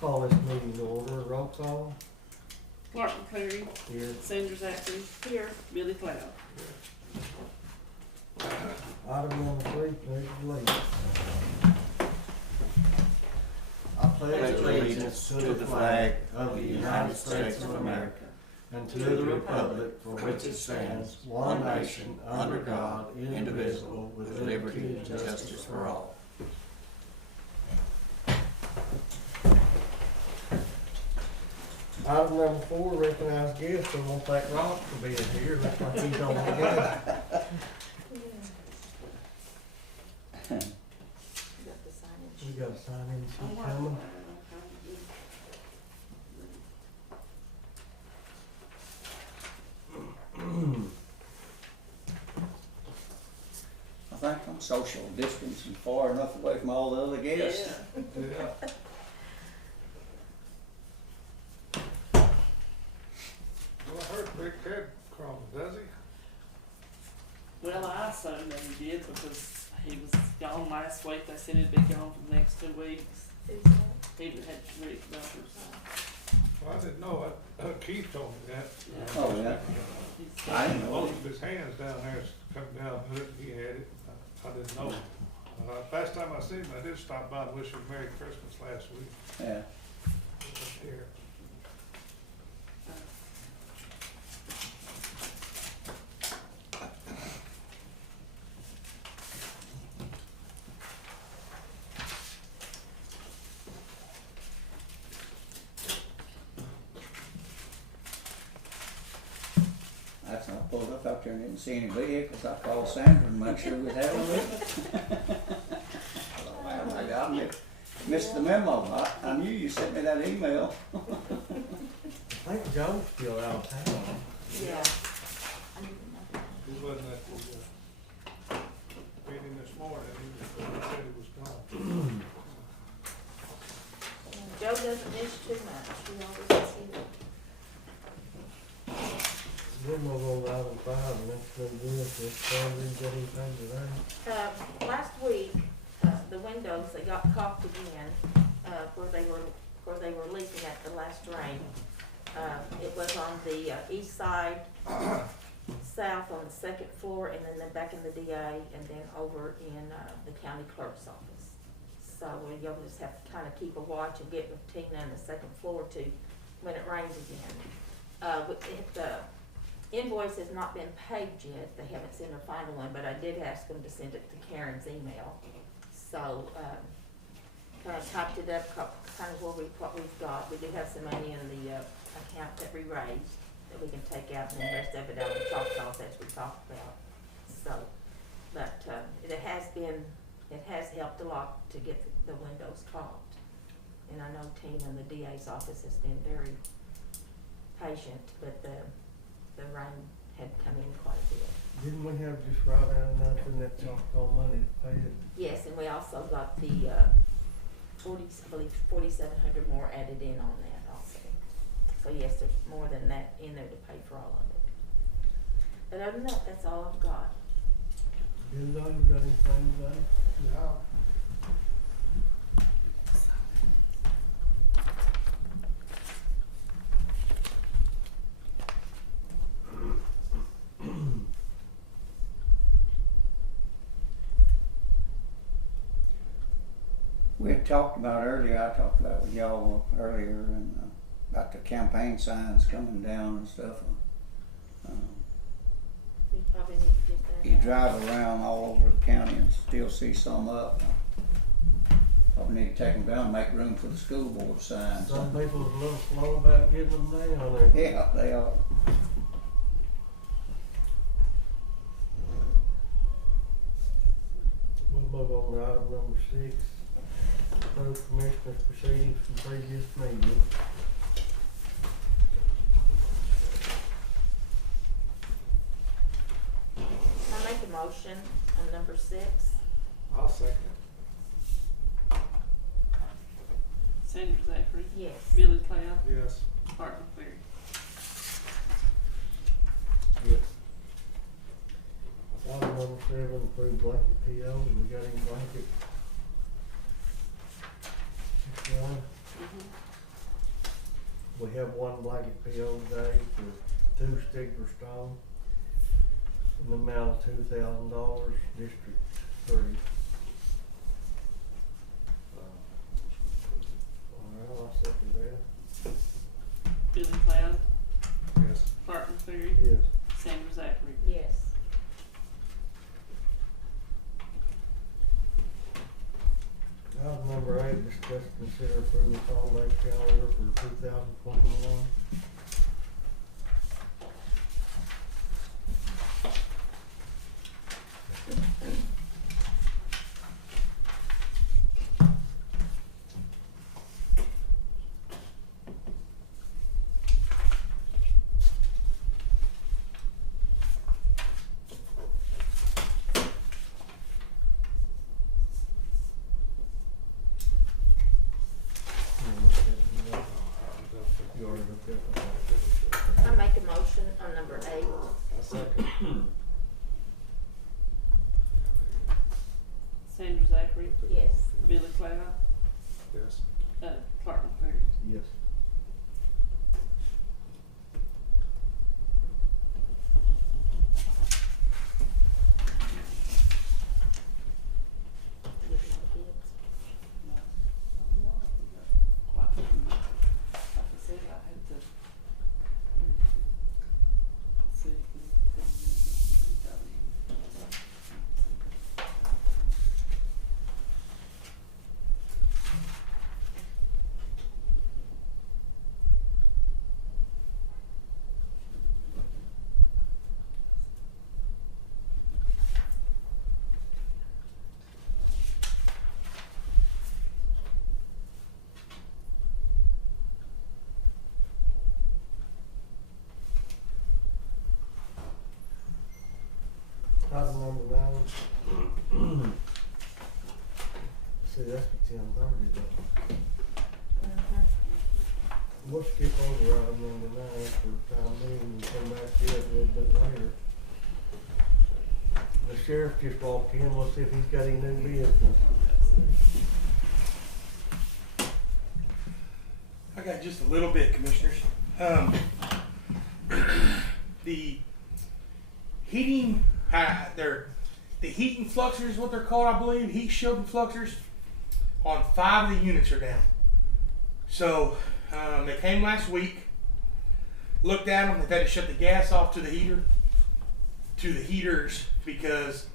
Call this meeting to order, roll call. Clark McCleary, Here. Sandra Zachary, Here. Billy Cloud. Item number 3, pledge of allegiance. I pledge allegiance to the flag of the United States of America and to the republic for which it stands, one nation, under God, indivisible, with liberty and justice for all. Item number 4, recognize guests. I want to thank Rob for being here. Looks like he's on the again. We got a sign-in sheet coming. I think I'm social distancing far enough away from all the other guests. Yeah. Well, I heard Rick had crawling, does he? Well, I assumed that he did because he was gone last week. They said he'd be gone for the next 2 weeks. He had Rick numbers. Well, I didn't know, Keith told me that. Oh, yeah. He's- I didn't know. Both of his hands down there coming down, he had it, I didn't know. Last time I seen him, I did stop by and wish him Merry Christmas last week. Yeah. Here. That's when I pulled up out there and didn't see any vehicles. I called Sandra and make sure we had one with it. Oh, I got me. Missed the memo. I knew you sent me that email. I think Joe's still out of town. Yeah. He wasn't at the, meeting this morning, he said he was gone. Joe doesn't miss too much, he always is here. Then we'll go to item 5, and that's no good. Just got anything today? Last week, the windows, they got caulked again, where they were leaking at the last rain. It was on the east side, south on the second floor, and then back in the DA, and then over in the county clerk's office. So you'll just have to kind of keep a watch and get with Tina on the second floor to, when it rains again. The invoice has not been paid yet, they haven't sent a final one, but I did ask them to send it to Karen's email. So, kind of typed it up, kind of what we've got. We do have some money in the account that we raised that we can take out, and then the rest of it out of the Choctaw as we talked about. So, but it has helped a lot to get the windows caulked. And I know Tina in the DA's office has been very patient, but the rain had come in quite a bit. Didn't we have just right out enough in that Choctaw money to pay it? Yes, and we also got the 4,700 more added in on that also. So yes, there's more than that in there to pay for all of it. But other than that, that's all I've got. Didn't know you got anything today? Yeah. We had talked about earlier, I talked about with y'all earlier, and about the campaign signs coming down and stuff. We probably need to get that. You out. drive around all over the county and still see some up. Probably need to take them down and make room for the school board signs. Some people are a little slow about getting them down there. Yeah, they are. We'll move on to item number 6. Approve commissioners' proceedings from previous meeting. I make a motion on number 6. I'll second. Sandra Zachary, Yes. Billy Cloud, Yes. Clark McCleary. Yes. Item number 7, approve blanket PO. We got any blanket? Just one. Mm-hmm. We have one blanket PO today for 2 sticker stone in the amount of $2,000, District 3. Alright, I'll second that. Billy Cloud, Yes. Clark McCleary, Yes. Sandra Zachary. Yes. Item number 8, discuss, consider approving the holiday calendar for 2021. You already looked at that. I make a motion on number 8. I second. Sandra Zachary, Yes. Billy Cloud, Yes. Clark McCleary. Yes. Give my kids. No, not a lot. We got quite a few. Like I said, I had to see if we could got any. Item number 9. See, that's the 10:30 though. We'll skip over item number 9 for time being and come back to it a little bit later. The sheriff just walked in, we'll see if he's got any new business. I got just a little bit, commissioners. The heating, the heating fluxers is what they're called, I believe. Heat shielding fluxers on 5 of the units are down. So they came last week, looked at them. They've had to shut the gas off to the heaters because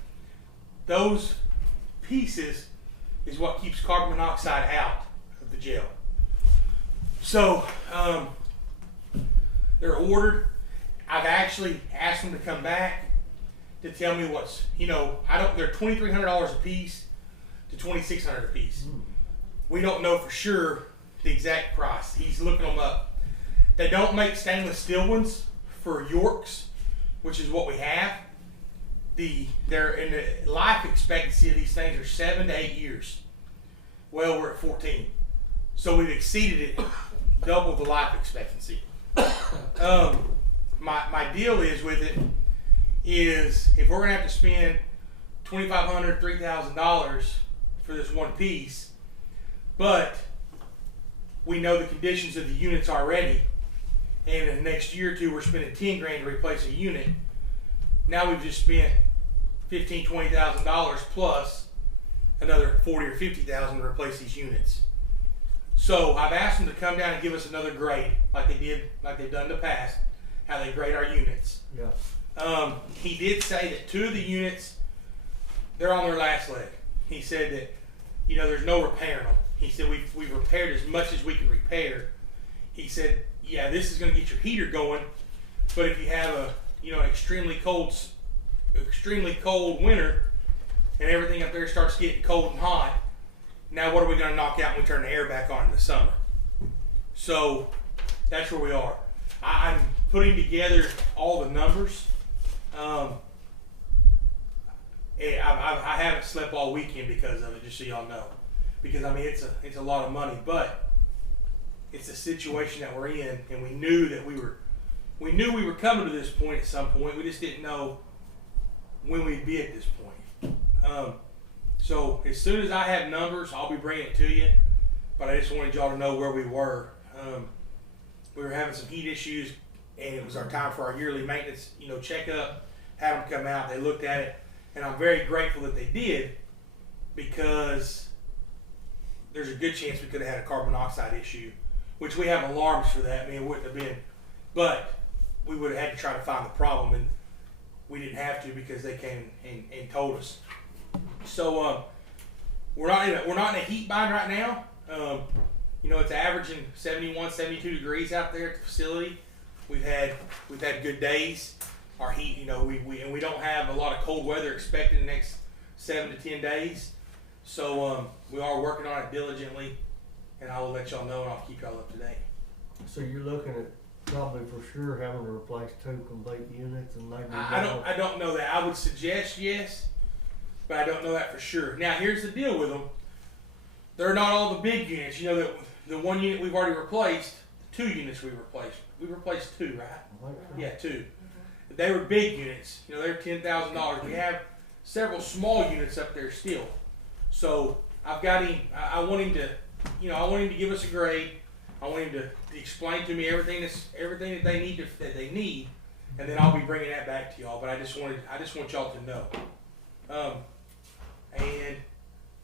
those pieces is what keeps carbon monoxide out of the gel. So they're ordered. I've actually asked them to come back to tell me what's, they're $2,300 a piece to $2,600 a piece. We don't know for sure the exact price. He's looking them up. They don't make stainless steel ones for Yorks, which is what we have. They're in the life expectancy of these things are 7 to 8 years. Well, we're at 14. So we've exceeded it, double the life expectancy. My deal is with it is if we're gonna have to spend $2,500, $3,000 for this one piece, but we know the conditions of the units already, and in the next year or two we're spending $10,000 to replace a unit. Now we've just spent $15,000, $20,000 plus another $40,000 or $50,000 to replace these units. So I've asked them to come down and give us another grade, like they've done in the past, how they grade our units. Yeah. He did say that 2 of the units, they're on their last leg. He said that, there's no repairing them. He said we've repaired as much as we can repair. He said, yeah, this is going to get your heater going, but if you have an extremely cold winter and everything up there starts getting cold and hot, now what are we going to knock out when we turn the air back on in the summer? So that's where we are. I'm putting together all the numbers. I haven't slept all weekend because of it, just so y'all know. Because it's a lot of money, but it's a situation that we're in, and we knew we were coming to this point at some point. We just didn't know when we'd be at this point. So as soon as I have numbers, I'll be bringing it to you. But I just wanted y'all to know where we were. we were having some heat issues, and it was our time for our yearly maintenance, checkup. Had them come out. They looked at it, and I'm very grateful that they did, because there's a good chance we could have had a carbon monoxide issue, which we have alarms for that. I mean, it wouldn't have been, but we would have had to try to find the problem, and we didn't have to because they came and told us. So we're not in a heat bind right now. It's averaging 71, 72 degrees out there at the facility. We've had good days. Our heat, we don't have a lot of cold weather expected in the next 7 to 10 days. So we are working on it diligently, and I will let y'all know, and I'll keep y'all up to date. So you're looking at probably for sure having to replace 2 complete units, and maybe I don't know that. I would suggest yes, but I don't know that for sure. Now here's the deal with them. They're not all the big units. That the 1 unit we've already replaced, 2 units we replaced. We replaced 2, right? Yeah, 2. They were big units. They're $10,000. We have several small units up there still. So I've got him. I want him to give us a grade. I want him to explain to me everything that they need, and then I'll be bringing that back to y'all. But I just want y'all to know. And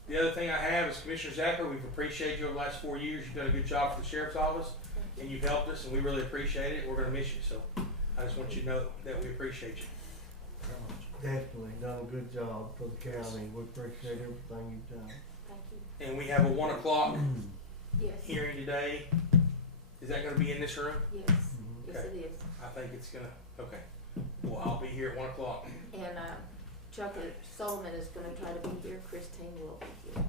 the other thing I have is Commissioner Zacher. We've appreciated you over the last 4 years. You've done a good job for the sheriff's office, and you've helped us, and we really appreciate it. We're going to miss you. So I just want you to know that we appreciate you. Definitely done a good job for the county. We appreciate everything you've done. Thank you. And we have a 1 o'clock Yes. hearing today. Is that going to be in this room? Yes. Yes, Okay. it is. I think it's going to. Okay. Well, I'll be here at 1 o'clock. And Chuck Solomon is gonna try to be here, Christine will be here.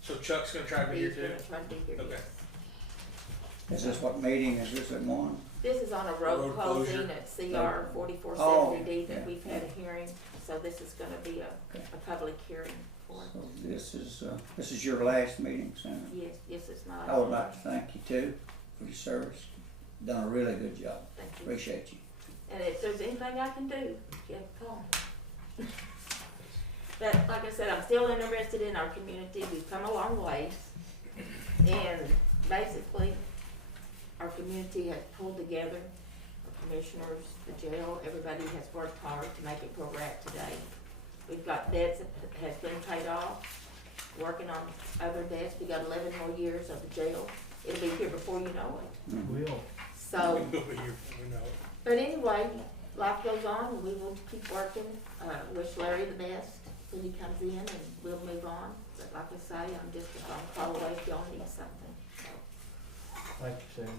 So Chuck's going to try to be here He's too? gonna try to be here, Okay. yes. Is this what meeting is this at 1? This is on a road Road closing closure. at CR 4470D Oh, that yeah. we've had a hearing, so this is gonna be a public hearing for it. So this is your last meeting, Senator. Yes, yes, it's my. I would like to thank you too for your service. Done a really good job. Thank you. Appreciate you. And if there's anything I can do, you have to call me. But like I said, I'm still interested in our community. We've come a long ways. And basically, our community has pulled together. Our commissioners, the jail, everybody has worked hard to make it where we're at today. We've got debts that has been paid off, working on other debts. We got 11 more years of the jail. It'll be here before you know it. Will. So. We'll be here before we know it. But anyway, life goes on, and we will keep working. Wish Larry the best when he comes in, and we'll move on. But like I say, I'm just a phone call away if y'all need something. Thank you, Sam.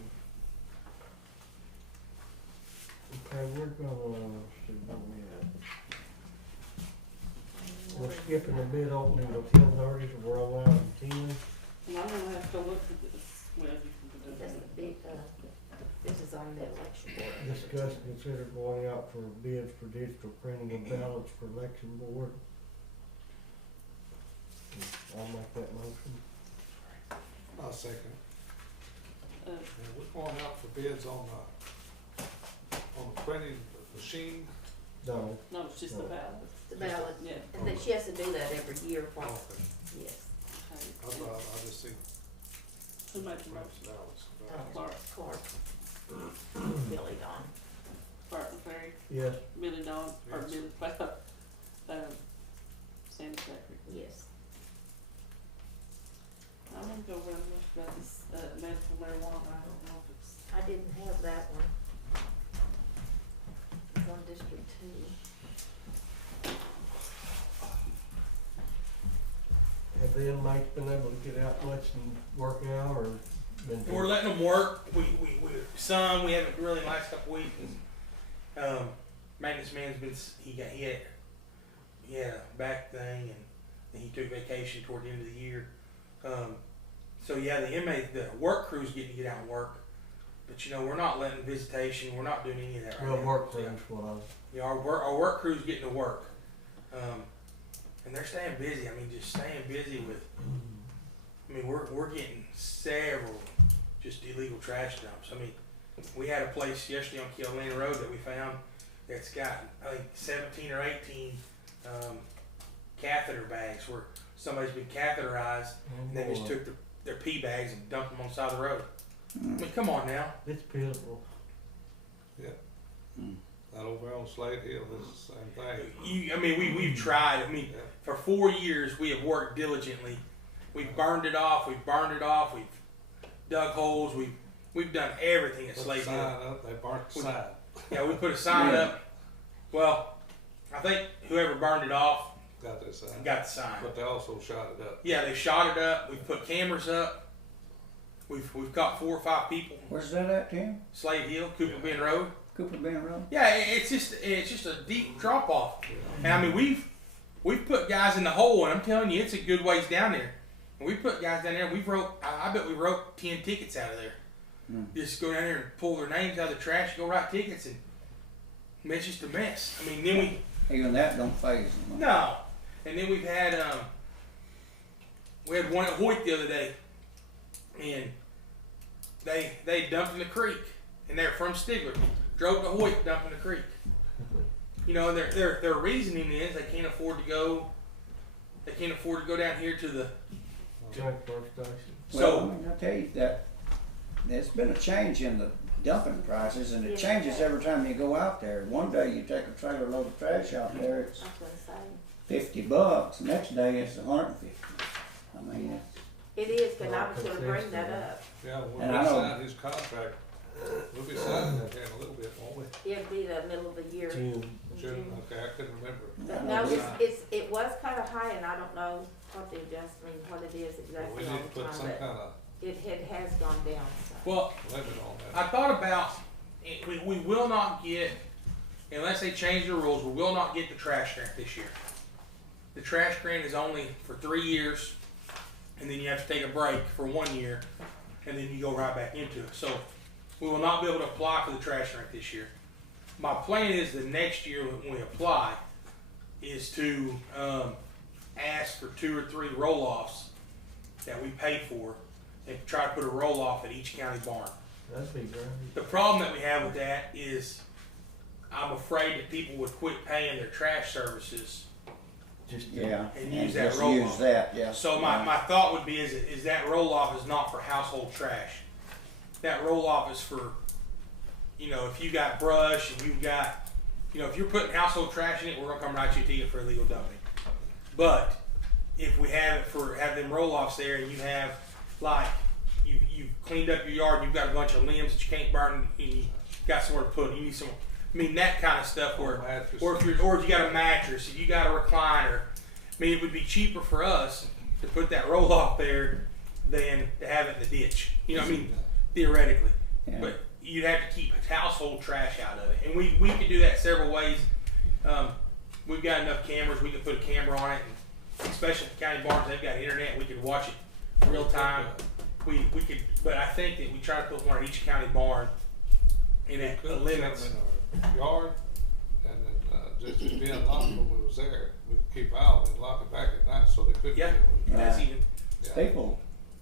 Okay, we're gonna see where we at. We're skipping the bid opening of Hill Hardys, we're allowed 10. And I'm gonna have to look at this. Well, you can do That's the that. big, this is on the election board. Discuss and consider going out for bids for digital printing of ballots for election board. I'll make that motion. I'll second. Uh, And we're going out for bids on the printing machine. No, No, it's just the ballot. The ballot, Yeah. and then she has to do that every year, Okay. yes. I thought, I just see Who made the motion? ballots. Clark. Clark. Billy Don. Barton Ferry, yes, Billy Don, or Yes. Billy, Sandy Zachary. Yes. I'm gonna go real much about this, medical marijuana. I don't know if it's, I didn't have that one. It's on District 2. have the inmates been able to get out much and work out, or been? We're letting them work. We haven't really in the last couple weeks. Maintenance man's been, he had a back thing, and he took vacation toward the end of the year. So yeah, the work crew's getting to get out and work, but we're not letting visitation. We're not doing any of that right Well, now. work crews, what I was. Yeah, our work crew's getting to work, and they're staying busy. I mean, just staying busy with. I mean, we're getting several just illegal trash dumps. I mean, we had a place yesterday on Keolina Road that we found that's got, I think, 17 or 18 catheter bags where somebody's been catheterized, and they just took their pee bags and dumped them on the side of the road. I mean, come on now. It's pitiful. That over on Slade Hill, it's the same thing. I mean, we've tried. I mean, for 4 years we have worked diligently. We've burned it off. We've dug holes. We've done everything at Put Slade the Hill. sign up, they burnt the sign. Yeah, we put a sign up. Well, I think whoever burned it off Got that sign. got the sign. But they also shot it up. Yeah, they shot it up. We've put cameras up. We've caught 4 or 5 people. Where's that at, Tim? Slade Hill, Cooper Bend Road. Cooper Bend Road? Yeah, it's just a deep drop off. And I mean, we've put guys in the hole, and I'm telling you, it's a good ways down there. And we put guys down there. And I bet we wrote 10 tickets out of there. Just go down there and pull their names out of the trash, go write tickets, and I mean, it's just a mess. I mean, then Even that don't phase them. no, and then we had one at Hoyt the other day, and they dumped in the creek, and they're from Stigler. Drove to Hoyt, dumped in the creek. You know, and their reasoning is they can't afford to go. They can't afford to go down here to the. Transfer station. Well, I mean, I tell you that there's been a change in the dumping prices, and it changes every time you go out there. One day you take a trailer load of trash out there, it's I was gonna say. $50. Next day it's $150. I mean, It is, cause I was gonna bring that up. Yeah, when And we I don't- sign his contract, we'll be signing that here in a little bit, won't we? It'll be the middle of the year. June. June, okay, I couldn't remember. But I no, know it was kinda high, and I don't know what the adjustment, what it is Well, exactly we all need to the put some time, kind but of it has gone down, so. Well, limit on that. I thought about we will not get, unless they change the rules, we will not get the trash grant this year. The trash grant is only for 3 years, and then you have to take a break for 1 year, and then you go right back into it. So we will not be able to apply for the trash grant this year. My plan is the next year when we apply is to ask for 2 or 3 roll-offs that we pay for, and try to put a roll-off at each county barn. That'd be great. The problem that we have with that is I'm afraid that people would quit paying their trash services. Just yeah, And and use that just roll use off. that, yeah. So my thought would be is that roll off is not for household trash. That roll off is for, you know, if you got brush and you've got, you know, if you're putting household trash in it, we're gonna come write you a ticket for illegal dumping. But if we have them roll offs there, and you have like you've cleaned up your yard, and you've got a bunch of limbs that you can't burn, and you got somewhere to put them. You need some. I mean, that kind of stuff. Or if you got a mattress, if you got a recliner. I mean, it would be cheaper for us to put that roll off there than to have it in the ditch. You know what I mean? Theoretically, Yeah. but you'd have to keep household trash out of it, and we can do that several ways. We've got enough cameras; we can put a camera on it, and especially if the county barns, they've got internet. We could watch it real time. We could, but I think that we try to put one at each county barn, and it limits. In our yard, and then just to be unlocked when we was there, we'd keep out and lock it back at night so they couldn't Yeah. get in. That's Right. even.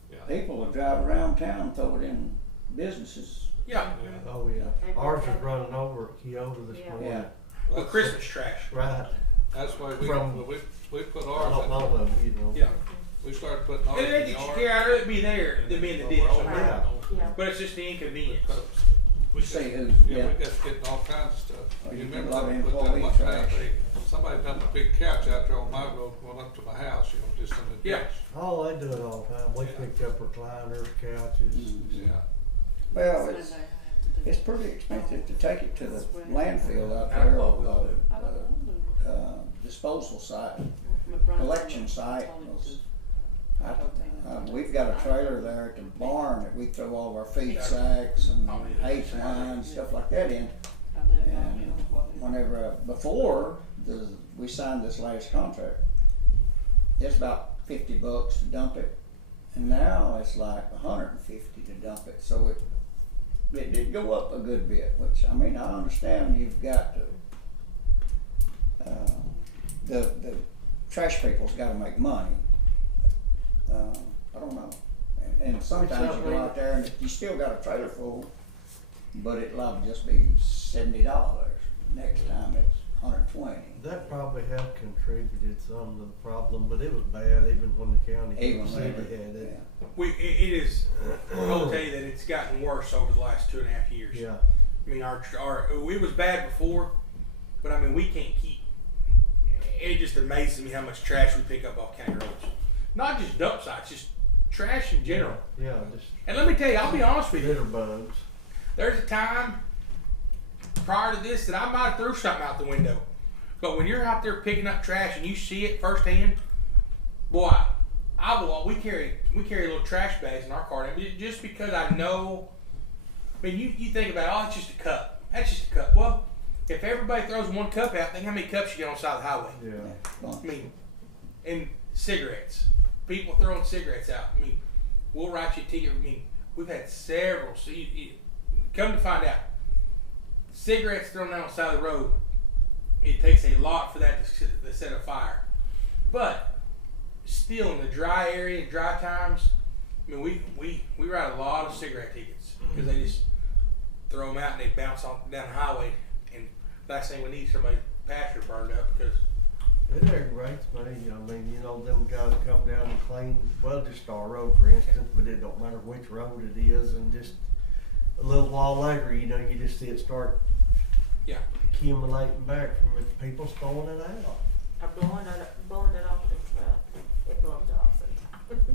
Yeah. People would drive around town, throw it in businesses. Yeah. Yeah. Oh yeah. Ours is running over at Kyoto this Yeah. morning. Yeah. Well, That's- Christmas trash. Right. That's why we put I ours don't in. know them, you know. Yeah. We started putting ours And in they the get you yard. care. I'd rather be there than be in the ditch. Yeah. Yeah. But it's just the inconvenience. We See who's, Yeah, yeah. we just getting all kinds of stuff. Oh, You you remember get a lot of that, but that employee one time trash. somebody dumped a big couch out there on my road going up to my house, you know, just in the Yeah. ditch. Oh, they do it all the time. We Yeah. picked up recliners, couches. Yeah. Well, it's pretty expensive to take it to the landfill out there, or the disposal site, collection site. We've got a trailer there at the barn that we throw all of our feed sacks and hay twine, stuff like that in. And whenever, before we signed this last contract, it's about $50 to dump it, and now it's like $150 to dump it. So it did go up a good bit, which, I mean, I understand you've got to, the trash people's got to make money. I don't know. And sometimes you go out there and you still got a trailer full, but it'll just be $70. Next time it's 120. That probably have contributed some to the problem, but it was bad even when the county Even city later, had it. It is. I'll tell you that it's gotten worse over the last 2.5 years. Yeah. I mean, it was bad before, but I mean, we can't keep. It just amazes me how much trash we pick up off county roads. Not just dump sites, just trash in general. Yeah, just And let me tell you, I'll be honest with you. litter bugs. There's a time prior to this that I might have threw something out the window. But when you're out there picking up trash and you see it firsthand, boy, we carry little trash bags in our car. I mean, just because I know. I mean, you think about, oh, it's just a cup. That's just a cup. Well, if everybody throws one cup out, think how many cups you get on the side of the highway. Yeah. I mean, and cigarettes. People throwing cigarettes out. I mean, we'll write you a ticket. I mean, we've had several. So you come to find out, cigarettes thrown out on the side of the road, it takes a lot for that to set a fire. But still, in the dry area, dry times, I mean, we write a lot of cigarette tickets because they just throw them out and they bounce on down the highway. And last thing we need is somebody's pasture burned up because. It aggravates me. I mean, you know, them guys come down and clean, well, just our road, for instance, but it don't matter which road it is, and just a little while later, you know, you just see it start accumulating back from the people throwing it out. Or blowing it off the truck. It blows off sometimes.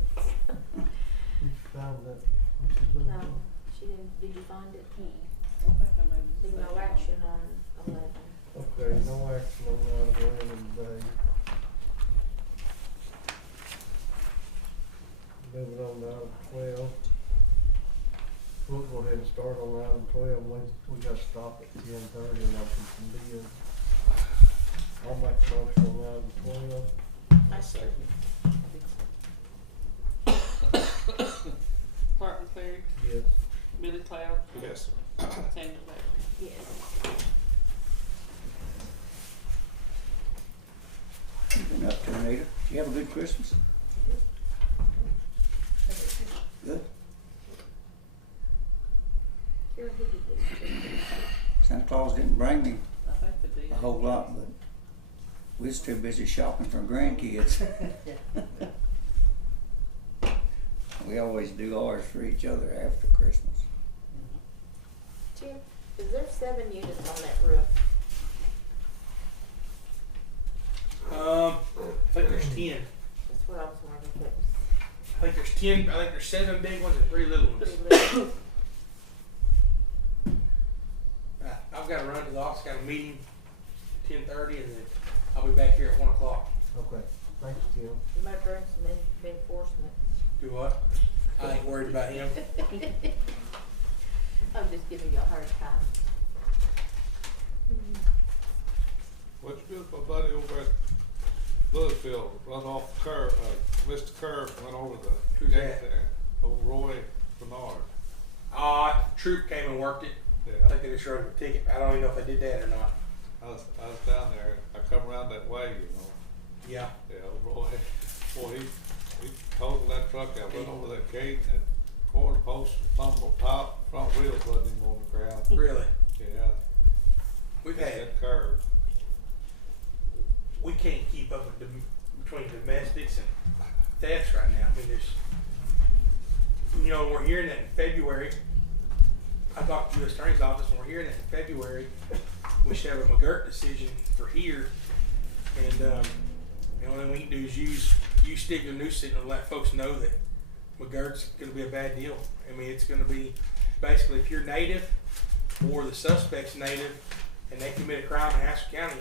You found that? What you looking No, for? she didn't, did you find it? I don't think I made a There's mistake no on action on 11. Okay, no action on that 11 today. Moving on to item 12. We'll go ahead and start on item 12. We got to stop at 10:30 and open some bids. I'll make a motion on item 12. I second. Clark McCleary, Yes. Billy Cloud, Yes. Samuel Beckman. Yes. You've been up to Anita. Did you have a good Christmas? Good. Here, who did this? Santa Claus didn't bring me I think the deal. a whole lot, but we was too busy shopping for grandkids. We always do ours for each other after Christmas. Jim, is there 7 units on that roof? I think there's 10. That's what I was wondering if it I think there's 10. I think there's 7 big ones and 3 little ones. was pretty little. I've got to run to the office. Got a meeting 10:30, and then I'll be back here at 1 o'clock. Okay. Thanks, Tim. You might bring some enforcement. Do what? I ain't worried about him. I'm just giving you a hard time. What you do with my buddy over at Littlefield, run off the curve, missed the curve, went over the Who's gate that? there, old Roy Bernard. Troop came and worked it. I Yeah, think they just wrote him a ticket. I don't even know if they did that or not. I was down there, I come around that way, you know. Yeah. Yeah, old Roy, boy, he totaled that truck out, went over that gate and corner post, fumbled top, front wheels wasn't even on the ground. Really? Yeah, We've hit had. that curve. We can't keep up with between domestics and thefts right now. I mean, there's, you know, we're hearing that in February. I talked to the U.S. Attorney's Office, and we're hearing that in February. We should have a McGirt decision for here, and the only thing we can do is use Stigler News Signal to let folks know that McGirt's going to be a bad deal. I mean, it's going to be basically if you're native or the suspect's native and they commit a crime in Haskell County,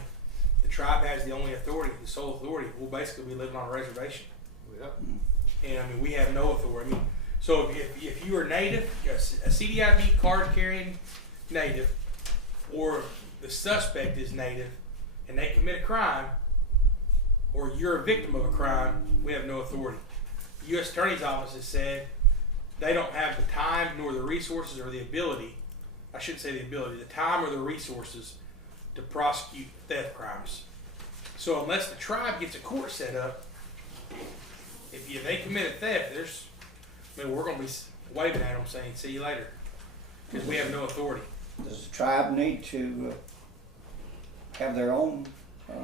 the tribe has the only authority, the sole authority. We'll basically be living on a reservation. Yep. And I mean, we have no authority. I mean, so if you are native, a CDIB card carrying native, or the suspect is native, and they commit a crime, or you're a victim of a crime, we have no authority. The U.S. Attorney's Office has said they don't have the time nor the resources or the ability, I shouldn't say the ability, the time or the resources to prosecute theft crimes. So unless the tribe gets a court set up, if they commit a theft, we're going to be waving at them saying, see you later, because we have no authority. Does the tribe need to have their own,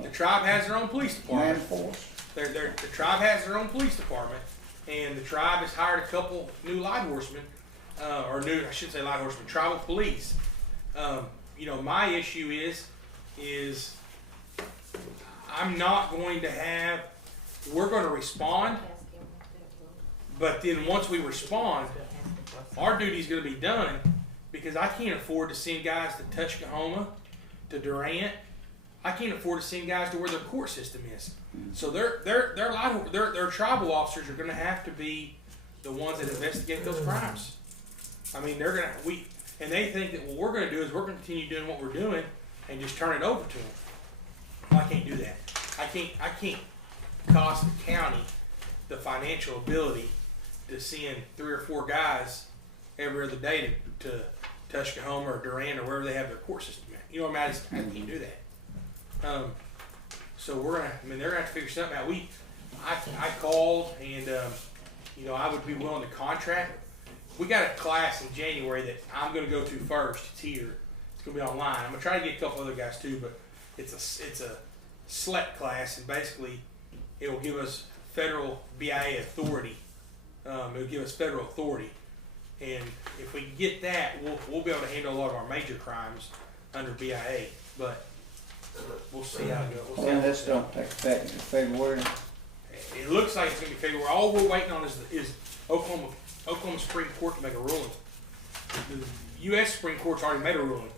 The tribe has their own police man department. force? The tribe has their own police department, and the tribe has hired a couple new light horsemen, I should say light horsemen, tribal police. My issue is I'm not going to have, we're going to respond, but then once we respond, our duty's going to be done, because I can't afford to send guys to Tuskahoma, to Durant. I can't afford to send guys to where their court system is. So their tribal officers are going to have to be the ones that investigate those crimes. I mean, and they think that what we're going to do is we're going to continue doing what we're doing and just turn it over to them. Well, I can't do that. I can't cost the county the financial ability to send 3 or 4 guys every other day to Tuskahoma or Durant or wherever they have their court system at. You know what I mean? I can't do that. So they're gonna have to figure something out. I called and, I would be willing to contract. We got a class in January that I'm gonna go to first. It's here. It's gonna be online. I'm gonna try to get a couple other guys too, but it's a select class, and basically it will give us federal BIA authority. It will give us federal authority, and if we get that, we'll be able to handle a lot of our major crimes under BIA. But we'll see how it goes. Well, this don't take effect until February. It looks like it's gonna be February. All we're waiting on is Oklahoma Supreme Court to make a ruling. The U.S. Supreme Court's already made a ruling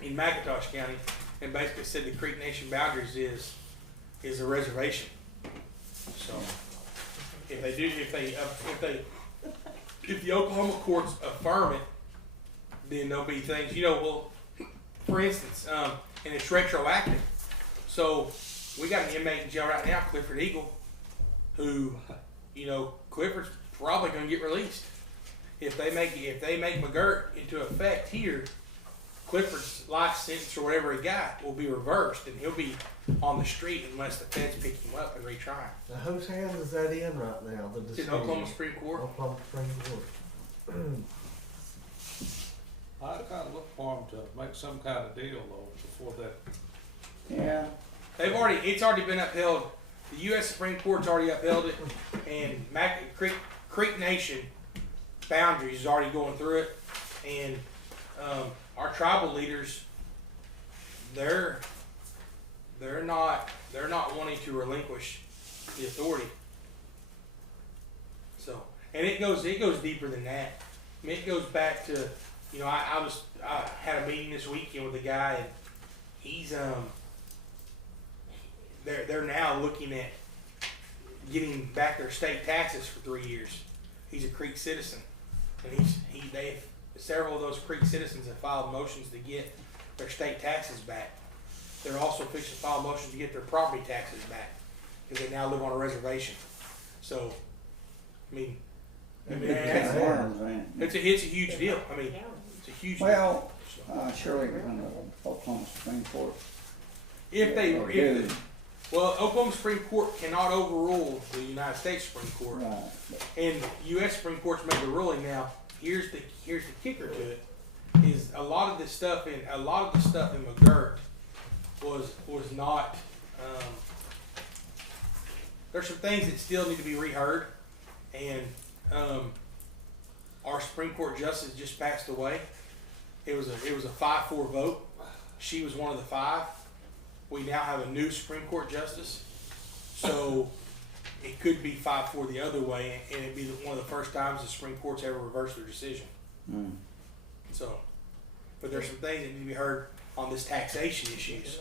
in McIntosh County, and basically said the Creek Nation boundaries is a reservation. So if the Oklahoma courts affirm it, then there'll be things. For instance, and it's retroactive. So we got an inmate in jail right now, Clifford Eagle, who, Clifford's probably going to get released. If they make McGirt into effect here, Clifford's life sentence or whatever he got will be reversed, and he'll be on the street unless the feds pick him up and retry him. Now, whose hands is that in right now? The It's in decision? Oklahoma Supreme Court. Oklahoma Supreme Court. I kind of look for them to make some kind of deal though before that. Yeah. It's already been upheld. The U.S. Supreme Court's already upheld it, and Creek Nation boundaries is already going through it, and our tribal leaders, they're not wanting to relinquish the authority. So, and it goes deeper than that. I mean, it goes back to, I had a meeting this weekend with a guy, and he's they're now looking at getting back their state taxes for 3 years. He's a Creek citizen, and several of those Creek citizens have filed motions to get their state taxes back. They're also fixing to file motions to get their property taxes back because they now live on a reservation. So, it's a huge deal. It's a huge deal. Well, surely under Oklahoma Supreme Court. Oklahoma Supreme Court cannot overrule the United States Supreme Court. Right. And the U.S. Supreme Court's made a ruling now. Here's the kicker to it: is a lot of the stuff in McGirt was not. There's some things that still need to be reheard, and our Supreme Court justice just passed away. It was a 5-4 vote. She was one of the 5. We now have a new Supreme Court justice, so it could be 5-4 the other way, and it'd be one of the first times the Supreme Court's ever reversed their decision. So, but there's some things that need to be heard on this taxation issues.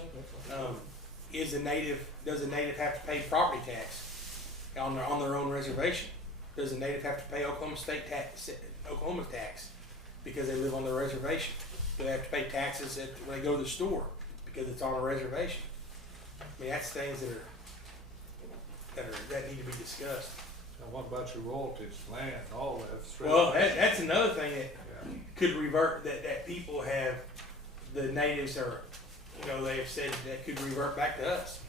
Does the native have to pay property tax on their own reservation? Does the native have to pay Oklahoma tax because they live on their reservation? Do they have to pay taxes when they go to the store because it's on a reservation? That's things that need to be discussed. So what about your royalties, land, all that? Well, that's another thing that could revert. That people have, the natives are, they have said that could revert back to us.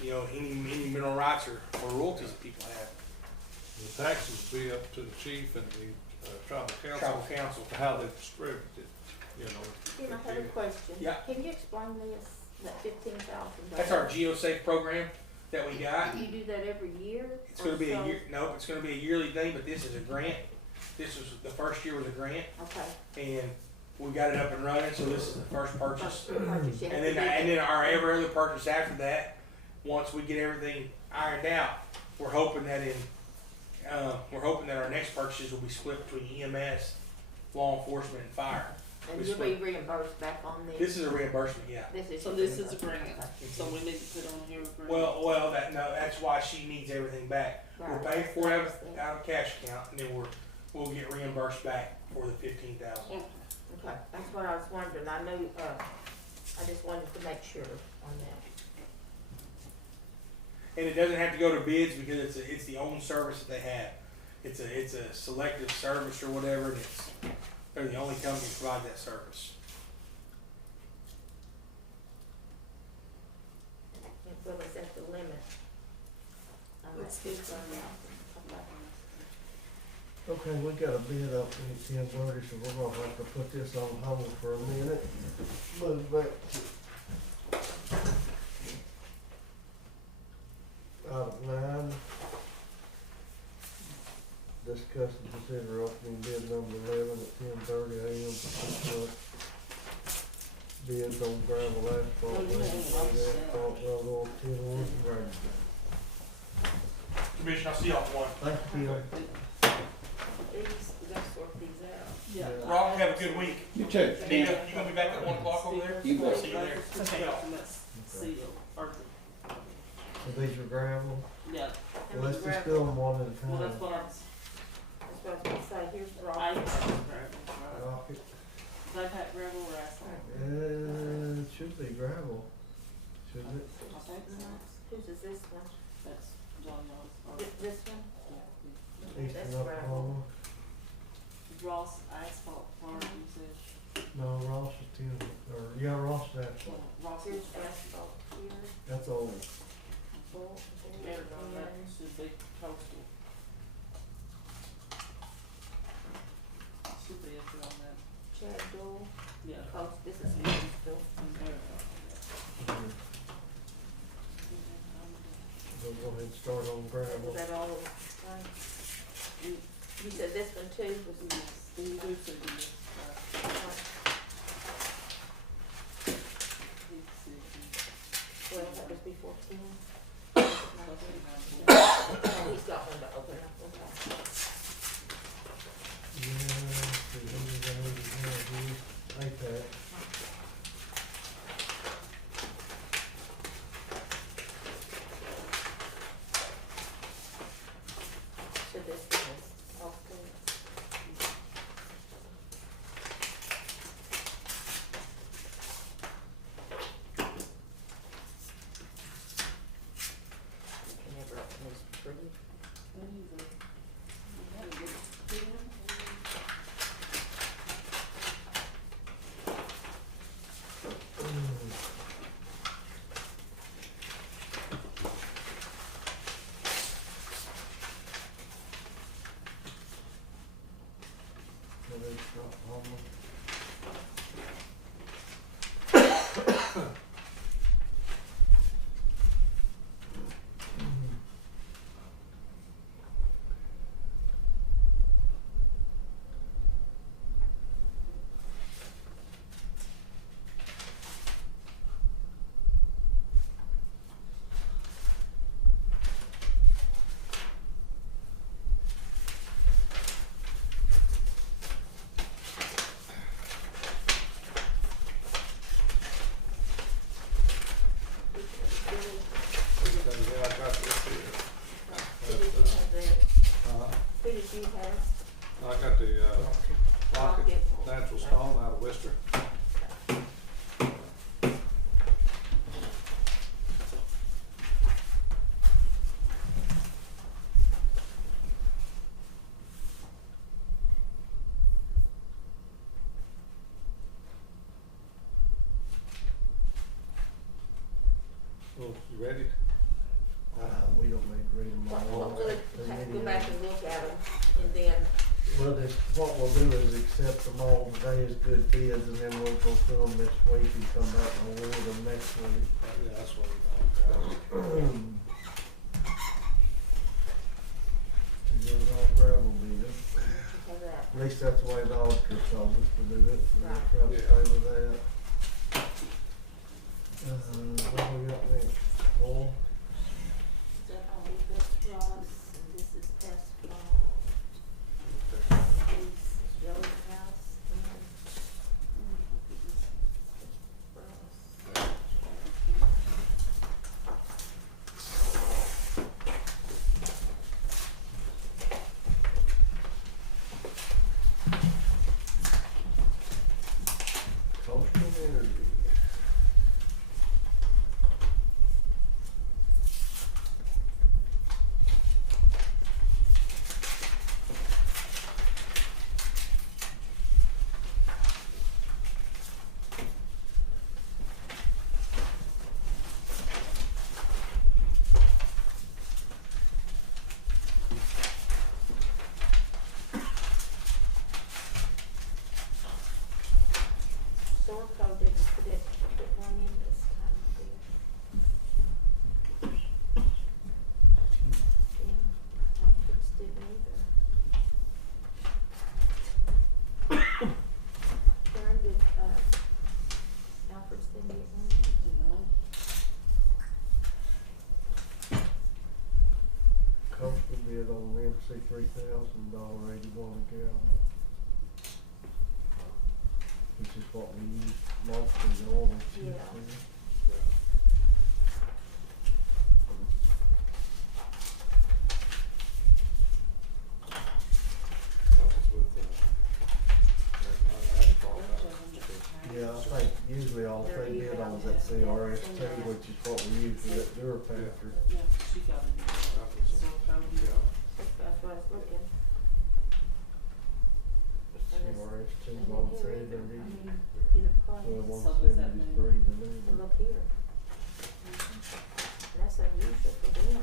Any mineral rights or royalties that people have. The taxes will be up to the chief and the tribal council. How they distribute it. I have a question. Yeah. Can you explain this? That $15,000. That's our GeoSafe program that we got. Do you do that every year? It's gonna or be a so? year, no, it's gonna be a yearly thing, but this is a grant. This was, the first year was a grant, Okay. and we got it up and running, so this is the first purchase. Purchase, you have And to then, do that. our every other purchase after that, once we get everything ironed out, we're hoping that our next purchases will be split between EMS, law enforcement, and fire. And we you'll be split. reimbursed back on this? This is a reimbursement, yeah. So this is a grant, reimbursement. so we need to put on here a grant. Well, that's why she needs everything back. We're Right. paying for it out of cash account, and then we'll get reimbursed back for the 15,000. Okay, that's what I was wondering, I know, I just wanted to make sure on that. And it doesn't have to go to bids because it's the only service that they have. It's a selective service or whatever, and they're the only company that provides that service. Well, it's at the limit. Let's get some. Okay, we got a bid up at 10:30, so we're gonna have to put this on hold for a minute. Move back to item 9. Discuss and consider opening bid number 11 at 10:30 a.m. to put bids on gravel, asphalt, asphalt, road oil, tin oil, and gravel. Commissioner, I'll see y'all at 1. Thank you. These, we gotta sort these out. Yeah. Rob, have a good week. You too. You gonna be back at 1 o'clock over there? You bet. See you there. See y'all. And that's sealed, or, So these are gravel? yeah, And Let's we just grab- do them one at a well, time. that's what That's what I was gonna say, here's the rock. I have gravel, Rocket. they pack gravel or asphalt, It should be gravel, shouldn't it? I think so, Whose is this one? that's John Young's, or, This one? yeah, Eastern That's gravel. Oklahoma. Ross Asphalt Farm, you said, No, Ross is 10, or, yeah, Ross is asphalt. Ross Here's is asphalt here. That's old. Bull, there, and that should be coastal. Should be up there on that, Chad Dool, yeah. coast, this is coastal. And there, Here. We'll go ahead and start on Was gravel. that all, right? You said this one too was, yes, we do see this, well, that was before 10. uh, Oh, he's got one to open up, okay. Yeah, let's see, who we got over here? APAC. So this one is off the. You can never open these pretty. So they got Oklahoma. Yeah, I got this here. Who did you have there? Who did you have? I got the, Rocket Rocket. Natural Stone out of Worcester. Well, you ready? We don't need to read them Well, all. we'll have to go back and look at them, and then, Well, this, what we'll do is accept them all today as good bids, and then we'll go through them this week and come back and award them next week. Yeah, that's what we're gonna And those all gravel bids. For that. At least that's the way the auditor told us to do it, and we'll Right. try to Yeah. stay with that. What we got next? Oil? Is that all we've got, Ross, and this is asphalt, this is Joe's house, and Ross. Coastal Energy. Sewer code didn't put one in this time, did it? And Alfred's didn't either. Karen, did, Alfred's didn't get one in? You know, Coastal bid on MC $3,000 $81 a gallon. Which is what we use mostly the oil and shit Yeah. for. that was with, there's not asphalt out. Yeah, I think usually all they bid on is that CRS two, which is what we use with that Durapactor. yeah, she got it. That was, So, code, yeah. That's what I was looking. CRS two, And then one here either, seventy, either place. well, one So does that seventy-three And delivered. look here. That's unusual for them.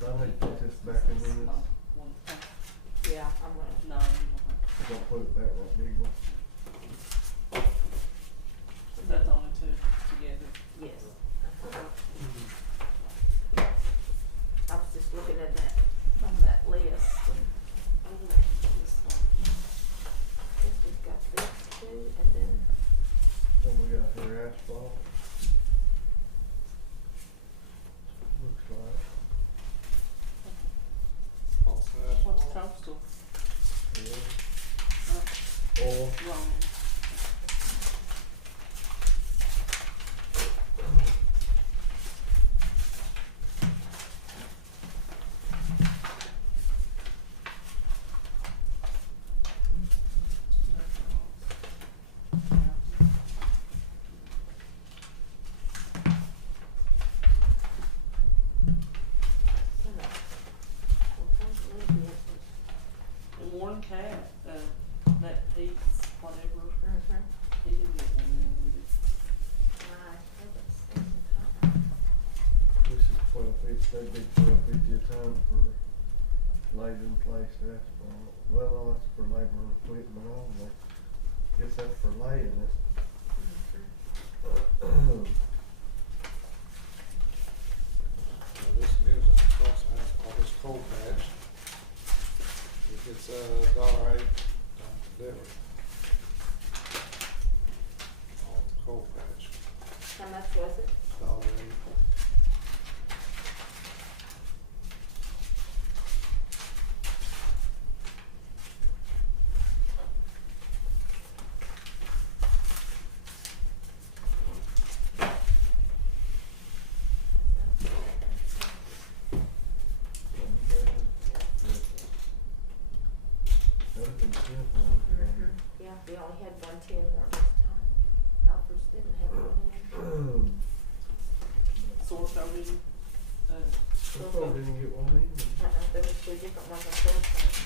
So I need to put this back in this, Yeah, I'm gonna. No, you don't have don't put it back that big one. to. That's only two together. Yes. I was just looking at that, on that list, and guess we've got these two, and then, Then we got here asphalt. Looks like, False asphalt. What's coastal? yeah. Oil. Wrong. And Warren Cat, that Pete's, whatever, he didn't get one in, did This is 1250, they bid 1250 a ton for laid in place asphalt. Well, no, that's for labor and equipment only. Guess that's for laying it. This is a false asphalt, this cold patch. It gets $1.08 delivered. On the cold patch, How much was it? $1.08. That'd be simple. Yeah, we only had 110 one this time. Alfred's didn't have one in. he? Source code didn't, I probably didn't get one either. There was two different ones on Source Code.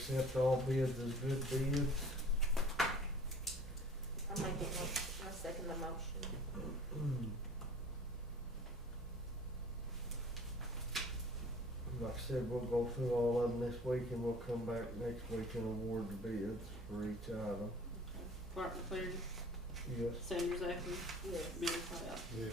accept all bids as good bids. I'll make it, I'll second the motion. Like I said, we'll go through all of them this week and we'll come back next week and award the bids for each item. Clark McCleary, Yes. Sanders Acton, Yes. Billy Cloud. Yes.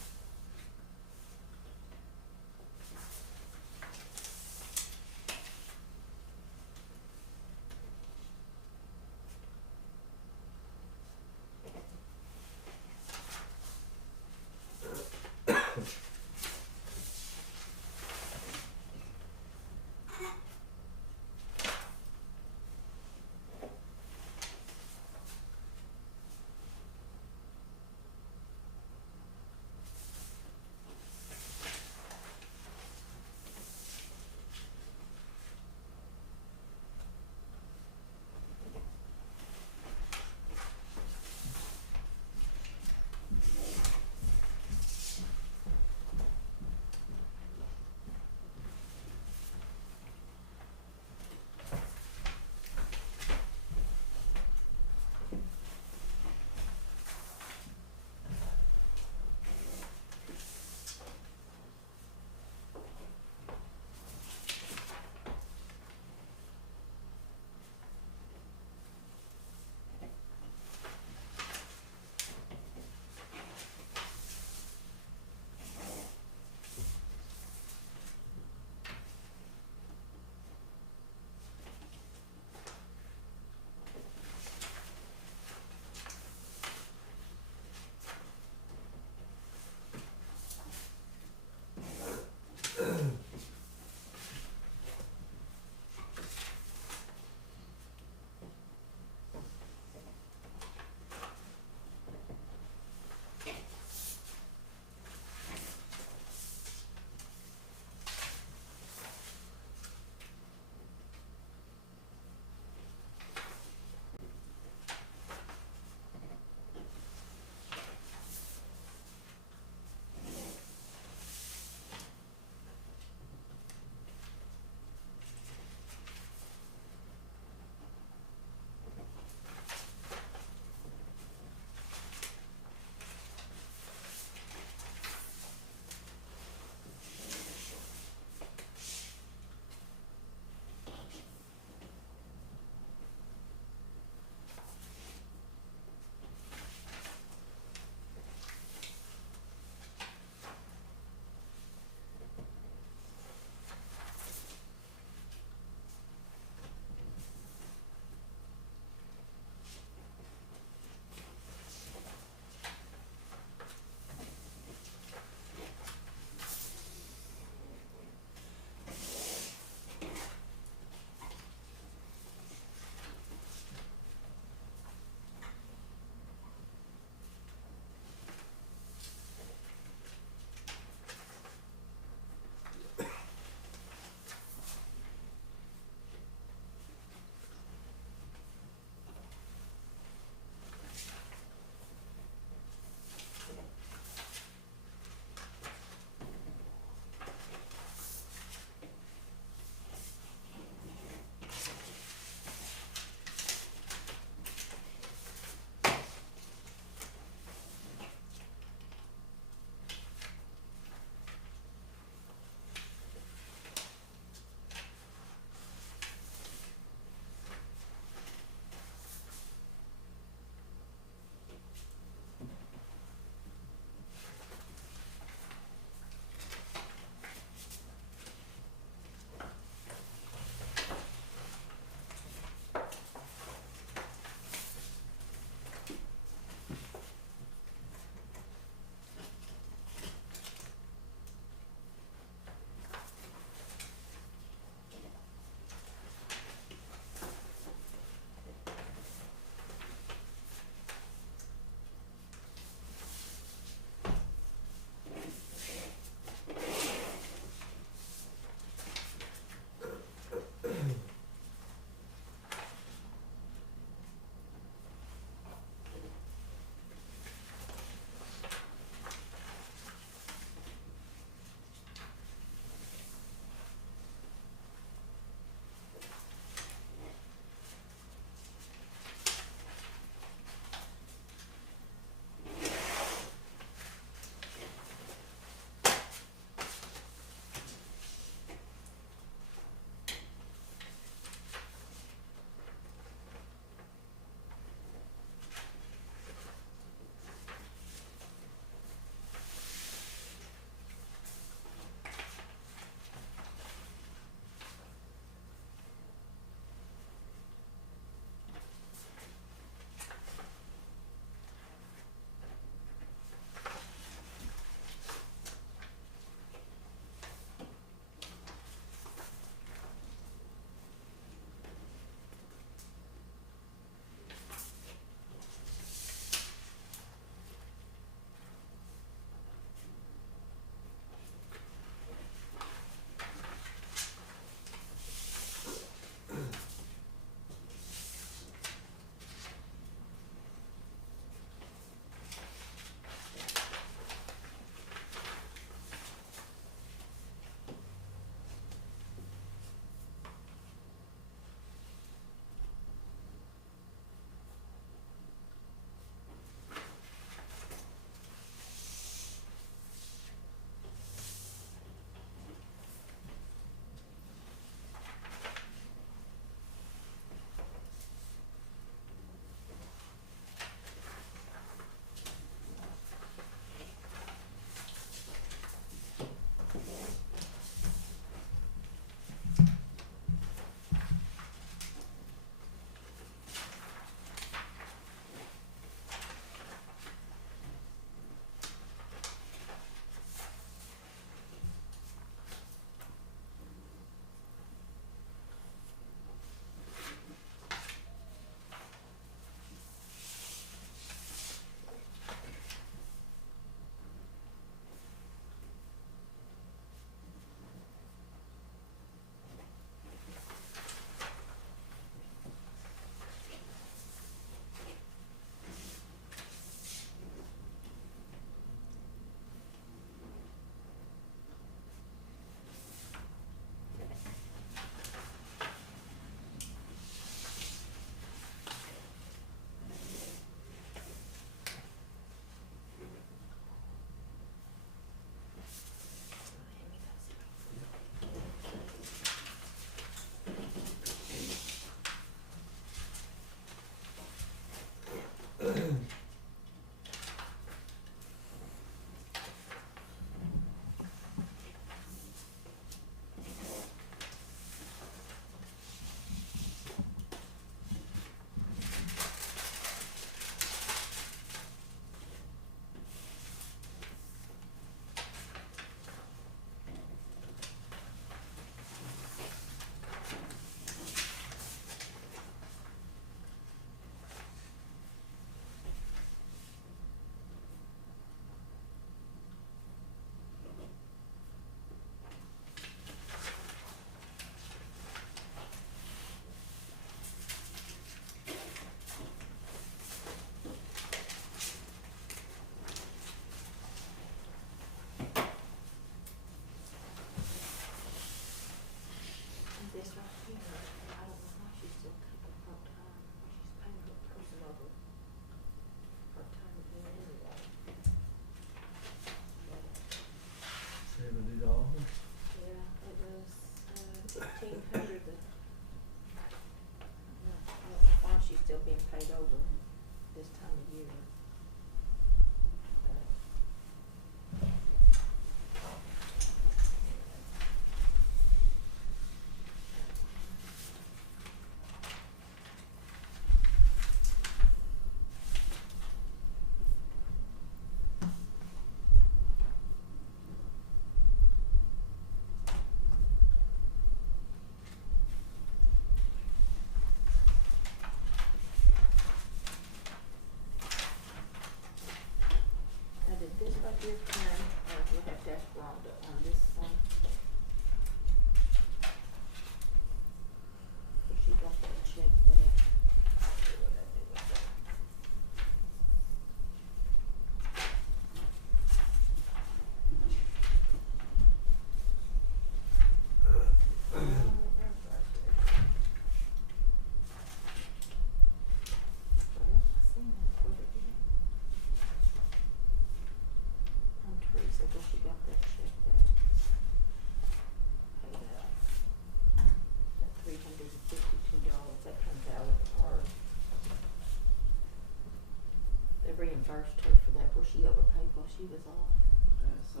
reimbursed her for that where she overpaid while she was off. Okay, so,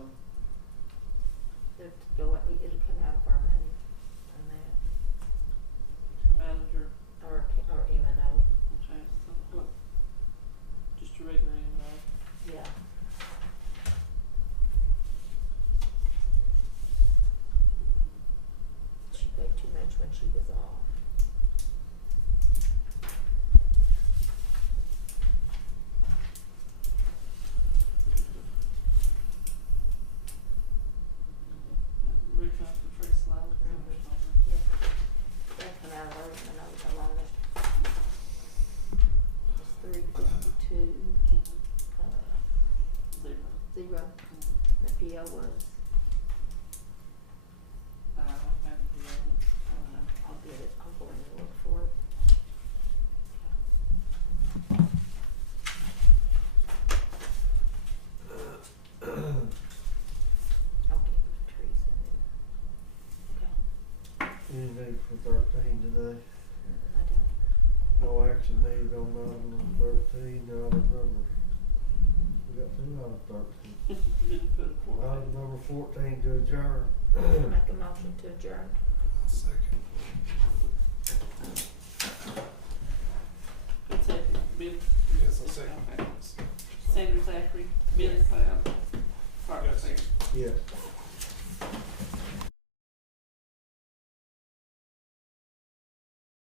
It'll go, it'll come out of our money on that, manager, or M&O, okay, so what? Just your regular email. yeah. She paid too much when she was off. Refund for free salad. Yes, that come out of our M&O the longest. It's 352, Zero. 0. The PO was, I don't have the other. I'll get it, I'll go in and look for it. I'll get with Teresa and then, okay. Anything for 13 today? I don't, No action needed on item number 13, item number. We got two items 13. Didn't put a report. Item number 14 to adjourn. make a motion to adjourn. Second. Good second, Billy. Yes, I second. Okay. Sandra Zachary, Billy Cloud, Carter Yes. Fair. Yes.